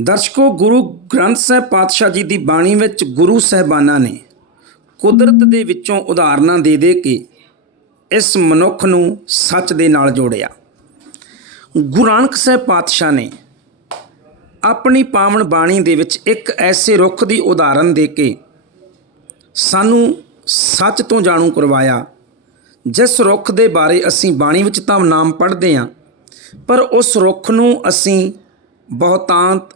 ਦਰਸ਼ਕੋ, ਗੁਰੂ ਗ੍ਰੰਥ ਸਾਹਿਬ ਪਾਤਸ਼ਾਹ ਜੀ ਦੀ ਬਾਣੀ ਵਿੱਚ ਗੁਰੂ ਸਹਿਬਾਨਾਂ ਨੇ ਕੁਦਰਤ ਦੇ ਵਿੱਚੋਂ ਉਦਾਹਰਨਾਂ ਦੇ ਦੇ ਕੇ ਇਸ ਮਨੁੱਖ ਨੂੰ ਸੱਚ ਦੇ ਨਾਲ ਜੋੜਿਆ। ਗੁਰੂ ਨਾਨਕ ਸਾਹਿਬ ਪਾਤਸ਼ਾਹ ਨੇ ਆਪਣੀ ਪਾਵਨ ਬਾਣੀ ਦੇ ਵਿੱਚ ਇੱਕ ਐਸੇ ਰੁੱਖ ਦੀ ਉਦਾਹਰਨ ਦੇ ਕੇ ਸਾਨੂੰ ਸੱਚ ਤੋਂ ਜਾਣੂ ਕਰਵਾਇਆ, ਜਿਸ ਰੁੱਖ ਦੇ ਬਾਰੇ ਅਸੀਂ ਬਾਣੀ ਵਿੱਚ ਤਾਂ ਨਾਮ ਪੜ੍ਹਦੇ ਹਾਂ, ਪਰ ਉਸ ਰੁੱਖ ਨੂੰ ਅਸੀਂ ਬਹੁਤਾਂਤ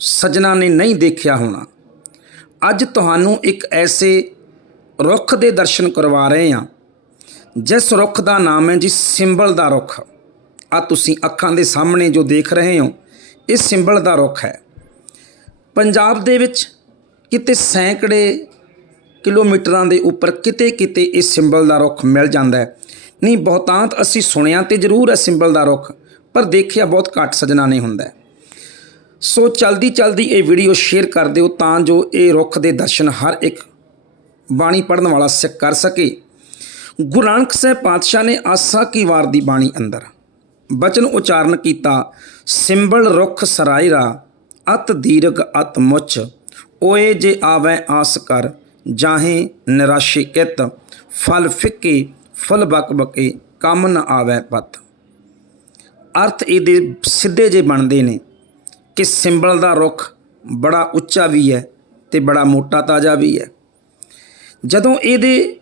ਸਜਣਾ ਨੇ ਨਹੀਂ ਦੇਖਿਆ ਹੋਣਾ। ਅੱਜ ਤੁਹਾਨੂੰ ਇੱਕ ਐਸੇ ਰੁੱਖ ਦੇ ਦਰਸ਼ਨ ਕਰਵਾ ਰਹੇ ਹਾਂ। ਜਿਸ ਰੁੱਖ ਦਾ ਨਾਮ ਹੈ ਜੀ ਸਿੰਬਲ ਦਾ ਰੁੱਖ। ਆ ਤੁਸੀਂ ਅੱਖਾਂ ਦੇ ਸਾਹਮਣੇ ਜੋ ਦੇਖ ਰਹੇ ਹੋ, ਇਹ ਸਿੰਬਲ ਦਾ ਰੁੱਖ ਹੈ। ਪੰਜਾਬ ਦੇ ਵਿੱਚ ਕਿਤੇ ਸੈਂਕੜੇ ਕਿਲੋਮੀਟਰਾਂ ਦੇ ਉੱਪਰ ਕਿਤੇ ਕਿਤੇ ਇਹ ਸਿੰਬਲ ਦਾ ਰੁੱਖ ਮਿਲ ਜਾਂਦਾ ਹੈ। ਨਹੀਂ, ਬਹੁਤਾਂਤ ਅਸੀਂ ਸੁਣਿਆ ਤੇ ਜ਼ਰੂਰ ਹੈ ਸਿੰਬਲ ਦਾ ਰੁੱਖ, ਪਰ ਦੇਖਿਆ ਬਹੁਤ ਘੱਟ ਸਜਣਾ ਨਹੀਂ ਹੁੰਦਾ ਸੋ ਚਲਦੀ ਚਲਦੀ ਇਹ ਵੀਡੀਓ ਸ਼ੇਅਰ ਕਰ ਦਿਓ ਤਾਂ ਜੋ ਇਹ ਰੁੱਖ ਦੇ ਦਰਸ਼ਨ ਹਰ ਇੱਕ ਬਾਣੀ ਪੜਨ ਵਾਲਾ ਸਿੱਖ ਕਰ ਸਕੇ। ਗੁਰੂ ਨਾਨਕ ਸਾਹਿਬ ਪਾਤਸ਼ਾਹ ਨੇ ਆਸਾ ਕੀ ਵਾਰ ਦੀ ਬਾਣੀ ਅੰਦਰ ਬਚਨ ਉਚਾਰਨ ਕੀਤਾ, ਸਿੰਬਲ ਰੁੱਖ ਸਰਾਇਰਾ, ਅਤ ਦੀਰਘ ਅਤ ਮੁੱਚ, ਓਏ ਜੇ ਆਵੈ ਆਸ ਕਰ, ਜਾਹੇ ਨਿਰਾਸ਼ੇ ਕਿਤ, ਫਲ ਫਿੱਕੇ, ਫਲ ਬਕ ਬਕੇ, ਕੰਮ ਨ ਆਵੈ ਪਤ। ਅਰਥ ਇਹਦੇ ਸਿੱਧੇ ਜੇ ਬਣਦੇ ਨੇ। ਕਿ ਸਿੰਬਲ ਦਾ ਰੁੱਖ ਬੜਾ ਉੱਚਾ ਵੀ ਹੈ ਤੇ ਬੜਾ ਮੋਟਾ ਤਾਜ਼ਾ ਵੀ ਹੈ। ਜਦੋਂ ਇਹਦੇ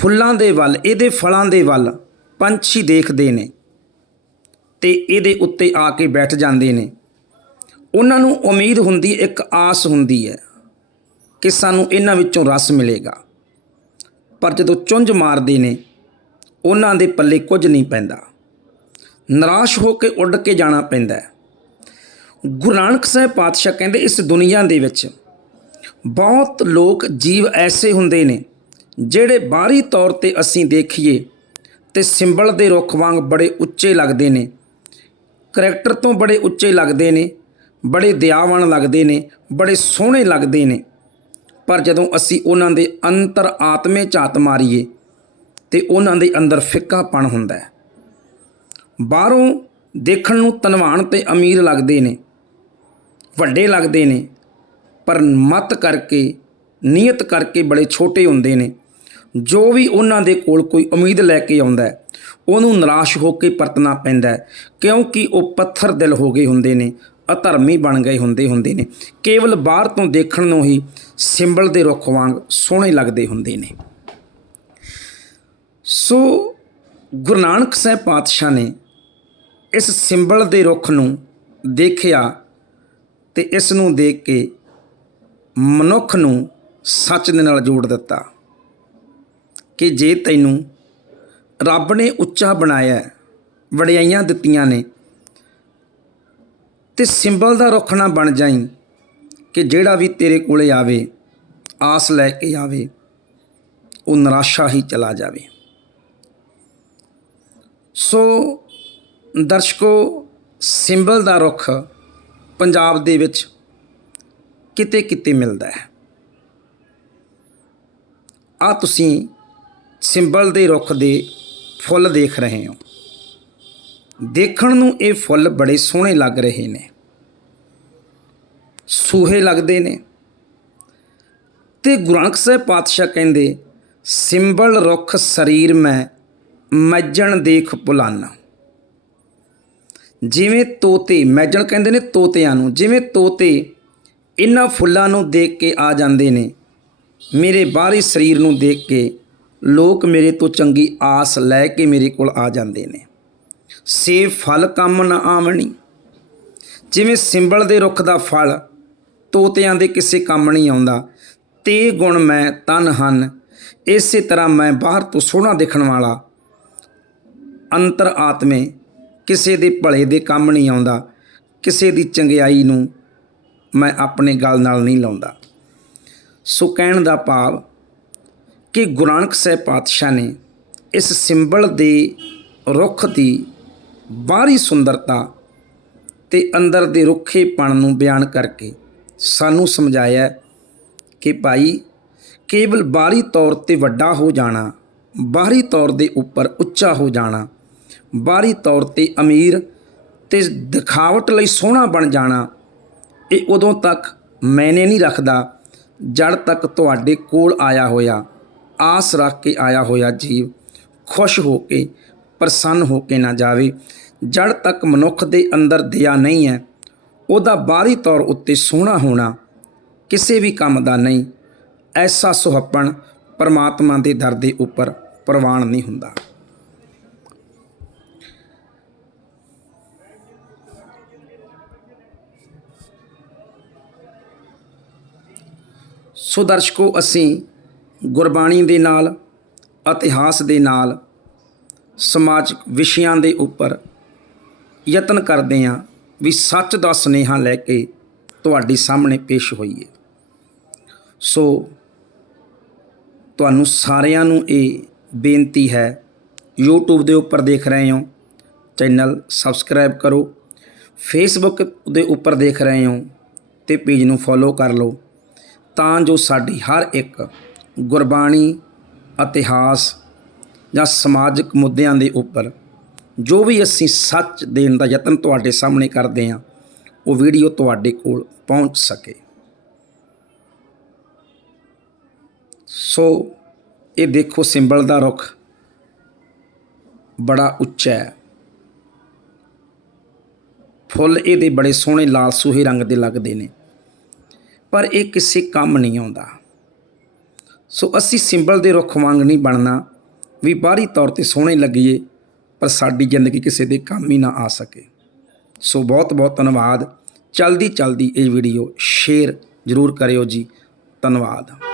ਫੁੱਲਾਂ ਦੇ ਵੱਲ, ਇਹਦੇ ਫਲਾਂ ਦੇ ਵੱਲ ਪੰਛੀ ਦੇਖਦੇ ਨੇ ਤੇ ਇਹਦੇ ਉੱਤੇ ਆ ਕੇ ਬੈਠ ਜਾਂਦੇ ਨੇ, ਉਹਨਾਂ ਨੂੰ ਉਮੀਦ ਹੁੰਦੀ, ਇੱਕ ਆਸ ਹੁੰਦੀ ਹੈ ਕਿ ਸਾਨੂੰ ਇਹਨਾਂ ਵਿੱਚੋਂ ਰਸ ਮਿਲੇਗਾ। ਪਰ ਜਦੋਂ ਚੁੰਝ ਮਾਰਦੇ ਨੇ, ਉਹਨਾਂ ਦੇ ਪੱਲੇ ਕੁਝ ਨਹੀਂ ਪੈਂਦਾ। ਨਿਰਾਸ਼ ਹੋ ਕੇ ਉੱਡ ਕੇ ਜਾਣਾ ਪੈਂਦਾ ਹੈ। ਗੁਰੂ ਨਾਨਕ ਸਾਹਿਬ ਪਾਤਸ਼ਾਹ ਕਹਿੰਦੇ ਇਸ ਦੁਨੀਆ ਦੇ ਵਿੱਚ ਬਹੁਤ ਲੋਕ ਜੀਵ ਐਸੇ ਹੁੰਦੇ ਨੇ ਜਿਹੜੇ ਬਾਹਰੀ ਤੌਰ ਤੇ ਅਸੀਂ ਦੇਖੀਏ ਤੇ ਸਿੰਬਲ ਦੇ ਰੁੱਖ ਵਾਂਗ ਬੜੇ ਉੱਚੇ ਲੱਗਦੇ ਨੇ, ਕਰੈਕਟਰ ਤੋਂ ਬੜੇ ਉੱਚੇ ਲੱਗਦੇ ਨੇ, ਬੜੇ ਦਿਆਵਾਨ ਲੱਗਦੇ ਨੇ, ਬੜੇ ਸੋਹਣੇ ਲੱਗਦੇ ਨੇ। ਪਰ ਜਦੋਂ ਅਸੀਂ ਉਹਨਾਂ ਦੇ ਅੰਤਰ ਆਤਮੇ ਝਾਤ ਮਾਰੀਏ ਤੇ ਉਹਨਾਂ ਦੇ ਅੰਦਰ ਫਿੱਕਾਪਣ ਹੁੰਦਾ ਹੈ। ਬਾਹਰੋਂ ਦੇਖਣ ਨੂੰ ਧਨਵਾਨ ਤੇ ਅਮੀਰ ਲੱਗਦੇ ਨੇ ਵੱਡੇ ਲੱਗਦੇ ਨੇ, ਪਰ ਮਤ ਕਰਕੇ, ਨੀਅਤ ਕਰਕੇ ਬੜੇ ਛੋਟੇ ਹੁੰਦੇ ਨੇ। ਜੋ ਵੀ ਉਹਨਾਂ ਦੇ ਕੋਲ ਕੋਈ ਉਮੀਦ ਲੈ ਕੇ ਆਉਂਦਾ ਹੈ, ਉਹਨੂੰ ਨਿਰਾਸ਼ ਹੋ ਕੇ ਪਰਤਣਾ ਪੈਂਦਾ ਹੈ, ਕਿਉਂਕਿ ਉਹ ਪੱਥਰ ਦਿਲ ਹੋ ਗਏ ਹੁੰਦੇ ਨੇ, ਅਧਰਮੀ ਬਣ ਗਏ ਹੁੰਦੇ ਹੁੰਦੇ ਨੇ। ਕੇਵਲ ਬਾਹਰ ਤੋਂ ਦੇਖਣ ਨੂੰ ਹੀ ਸਿੰਬਲ ਦੇ ਰੁੱਖ ਵਾਂਗ ਸੋਹਣੇ ਲੱਗਦੇ ਹੁੰਦੇ ਨੇ। ਸੋ ਗੁਰੂ ਨਾਨਕ ਸਾਹਿਬ ਪਾਤਸ਼ਾਹ ਨੇ ਇਸ ਸਿੰਬਲ ਦੇ ਰੁੱਖ ਨੂੰ ਦੇਖਿਆ ਤੇ ਇਸ ਨੂੰ ਦੇਖ ਕੇ ਮਨੁੱਖ ਨੂੰ ਸੱਚ ਦੇ ਨਾਲ ਜੋੜ ਦਿੱਤਾ ਕਿ ਜੇ ਤੈਨੂੰ ਰੱਬ ਨੇ ਉੱਚਾ ਬਣਾਇਆ, ਵਡਿਆਈਆਂ ਦਿੱਤੀਆਂ ਨੇ ਤੇ ਸਿੰਬਲ ਦਾ ਰੁੱਖ ਨਾ ਬਣ ਜਾਈਂ ਕਿ ਜਿਹੜਾ ਵੀ ਤੇਰੇ ਕੋਲੇ ਆਵੇ, ਆਸ ਲੈ ਕੇ ਆਵੇ, ਉਹ ਨਿਰਾਸ਼ਾ ਹੀ ਚਲਾ ਜਾਵੇ। ਸੋ ਦਰਸ਼ਕੋ, ਸਿੰਬਲ ਦਾ ਰੁੱਖ ਪੰਜਾਬ ਦੇ ਵਿੱਚ ਕਿਤੇ ਕਿਤੇ ਮਿਲਦਾ ਹੈ। ਆ ਤੁਸੀਂ ਸਿੰਬਲ ਦੇ ਰੁੱਖ ਦੇ ਫੁੱਲ ਦੇਖ ਰਹੇ ਹੋ। ਦੇਖਣ ਨੂੰ ਇਹ ਫੁੱਲ ਬੜੇ ਸੋਹਣੇ ਲੱਗ ਰਹੇ ਨੇ। ਸੂਹੇ ਲੱਗਦੇ ਨੇ। ਤੇ ਗੁਰੂ ਨਾਨਕ ਸਾਹਿਬ ਪਾਤਸ਼ਾਹ ਕਹਿੰਦੇ, ਸਿੰਬਲ ਰੁੱਖ ਸਰੀਰ ਮੈਂ ਮੱਜਣ ਦੇਖ ਪੁਲਾਨਾ। ਜਿਵੇਂ ਤੋਤੇ ਮੈਜਣ ਕਹਿੰਦੇ ਨੇ ਤੋਤਿਆਂ ਨੂੰ, ਜਿਵੇਂ ਤੋਤੇ ਇਹਨਾਂ ਫੁੱਲਾਂ ਨੂੰ ਦੇਖ ਕੇ ਆ ਜਾਂਦੇ ਨੇ, ਮੇਰੇ ਬਾਹਰੀ ਸਰੀਰ ਨੂੰ ਦੇਖ ਕੇ ਲੋਕ ਮੇਰੇ ਤੋਂ ਚੰਗੀ ਆਸ ਲੈ ਕੇ ਮੇਰੇ ਕੋਲ ਆ ਜਾਂਦੇ ਨੇ। ਸੇ ਫਲ ਕੰਮ ਨਾ ਆਵਣੀ। ਜਿਵੇਂ ਸਿੰਬਲ ਦੇ ਰੁੱਖ ਦਾ ਫਲ ਤੋਤਿਆਂ ਦੇ ਕਿਸੇ ਕੰਮ ਨਹੀਂ ਆਉਂਦਾ, ਤੇ ਗੁਣ ਮੈਂ ਤਨ ਹਨ। ਇਸੇ ਤਰ੍ਹਾਂ ਮੈਂ ਬਾਹਰ ਤੋਂ ਸੋਹਣਾ ਦੇਖਣ ਵਾਲਾ ਅੰਤਰ ਆਤਮੇ ਕਿਸੇ ਦੇ ਭਲੇ ਦੇ ਕੰਮ ਨਹੀਂ ਆਉਂਦਾ, ਕਿਸੇ ਦੀ ਚੰਗਿਆਈ ਨੂੰ ਮੈਂ ਆਪਣੇ ਗੱਲ ਨਾਲ ਨਹੀਂ ਲਾਉਂਦਾ। ਸੋ ਕਹਿਣ ਦਾ ਭਾਵ ਕਿ ਗੁਰੂ ਨਾਨਕ ਸਾਹਿਬ ਪਾਤਸ਼ਾਹ ਨੇ ਇਸ ਸਿੰਬਲ ਦੇ ਰੁੱਖ ਦੀ ਬਾਹਰੀ ਸੁੰਦਰਤਾ ਤੇ ਅੰਦਰ ਦੇ ਰੁੱਖੇਪਣ ਨੂੰ ਬਿਆਨ ਕਰਕੇ ਸਾਨੂੰ ਸਮਝਾਇਆ ਕਿ ਭਾਈ, ਕੇਵਲ ਬਾਹਰੀ ਤੌਰ ਤੇ ਵੱਡਾ ਹੋ ਜਾਣਾ, ਬਾਹਰੀ ਤੌਰ ਦੇ ਉੱਪਰ ਉੱਚਾ ਹੋ ਜਾਣਾ ਬਾਹਰੀ ਤੌਰ ਤੇ ਅਮੀਰ ਤੇ ਦਿਖਾਵਟ ਲਈ ਸੋਹਣਾ ਬਣ ਜਾਣਾ, ਇਹ ਉਦੋਂ ਤੱਕ ਮੈਨੇ ਨਹੀਂ ਰੱਖਦਾ ਜੜ ਤੱਕ ਤੁਹਾਡੇ ਕੋਲ ਆਇਆ ਹੋਇਆ, ਆਸ ਰੱਖ ਕੇ ਆਇਆ ਹੋਇਆ ਜੀਵ ਖੁਸ਼ ਹੋ ਕੇ, ਪ੍ਰਸੰਨ ਹੋ ਕੇ ਨਾ ਜਾਵੇ। ਜੜ ਤੱਕ ਮਨੁੱਖ ਦੇ ਅੰਦਰ ਦਇਆ ਨਹੀਂ ਹੈ, ਉਹਦਾ ਬਾਹਰੀ ਤੌਰ ਉੱਤੇ ਸੋਹਣਾ ਹੋਣਾ ਕਿਸੇ ਵੀ ਕੰਮ ਦਾ ਨਹੀਂ, ਐਸਾ ਸੁਹੱਪਣ ਪਰਮਾਤਮਾ ਦੇ ਦਰ ਦੇ ਉੱਪਰ ਪ੍ਰਵਾਨ ਨਹੀਂ ਹੁੰਦਾ। ਸੋ ਦਰਸ਼ਕੋ, ਅਸੀਂ ਗੁਰਬਾਣੀ ਦੇ ਨਾਲ, ਇਤਿਹਾਸ ਦੇ ਨਾਲ, ਸਮਾਜਿਕ ਵਿਸ਼ਿਆਂ ਦੇ ਉੱਪਰ ਯਤਨ ਕਰਦੇ ਹਾਂ ਵੀ ਸੱਚ ਦਾ ਸੁਨੇਹਾ ਲੈ ਕੇ ਤੁਹਾਡੇ ਸਾਹਮਣੇ ਪੇਸ਼ ਹੋਈਏ। ਸੋ ਤੁਹਾਨੂੰ ਸਾਰਿਆਂ ਨੂੰ ਇਹ ਬੇਨਤੀ ਹੈ, YouTube ਦੇ ਉੱਪਰ ਦੇਖ ਰਹੇ ਹੋ, ਚੈਨਲ ਸਬਸਕ੍ਰਾਈਬ ਕਰੋ, Facebook ਦੇ ਉੱਪਰ ਦੇਖ ਰਹੇ ਹੋ ਤੇ ਪੇਜ ਨੂੰ ਫੋਲੋ ਕਰ ਲਓ। ਤਾਂ ਜੋ ਸਾਡੀ ਹਰ ਇੱਕ ਗੁਰਬਾਣੀ, ਇਤਿਹਾਸ ਜਾਂ ਸਮਾਜਿਕ ਮੁੱਦਿਆਂ ਦੇ ਉੱਪਰ ਜੋ ਵੀ ਅਸੀਂ ਸੱਚ ਦੇਣ ਦਾ ਯਤਨ ਤੁਹਾਡੇ ਸਾਹਮਣੇ ਕਰਦੇ ਹਾਂ, ਉਹ ਵੀਡੀਓ ਤੁਹਾਡੇ ਕੋਲ ਪਹੁੰਚ ਸਕੇ। ਸੋ ਇਹ ਦੇਖੋ ਸਿੰਬਲ ਦਾ ਰੁੱਖ ਬੜਾ ਉੱਚਾ ਹੈ। ਫੁੱਲ ਇਹਦੇ ਬੜੇ ਸੋਹਣੇ ਲਾਲ ਸੂਹੇ ਰੰਗ ਦੇ ਲੱਗਦੇ ਨੇ। ਪਰ ਇਹ ਕਿਸੇ ਕੰਮ ਨਹੀਂ ਆਉਂਦਾ। ਸੋ ਅਸੀਂ ਸਿੰਬਲ ਦੇ ਰੁੱਖ ਵਾਂਗ ਨਹੀਂ ਬਣਨਾ। ਵੀ ਬਾਹਰੀ ਤੌਰ ਤੇ ਸੋਹਣੇ ਲੱਗੀਏ, ਪਰ ਸਾਡੀ ਜ਼ਿੰਦਗੀ ਕਿਸੇ ਦੇ ਕੰਮ ਹੀ ਨਾ ਆ ਸਕੇ। ਸੋ ਬਹੁਤ ਬਹੁਤ ਧੰਨਵਾਦ। ਚਲਦੀ ਚਲਦੀ ਇਹ ਵੀਡੀਓ ਸ਼ੇਅਰ ਜ਼ਰੂਰ ਕਰਿਓ ਜੀ। ਧੰਨਵਾਦ।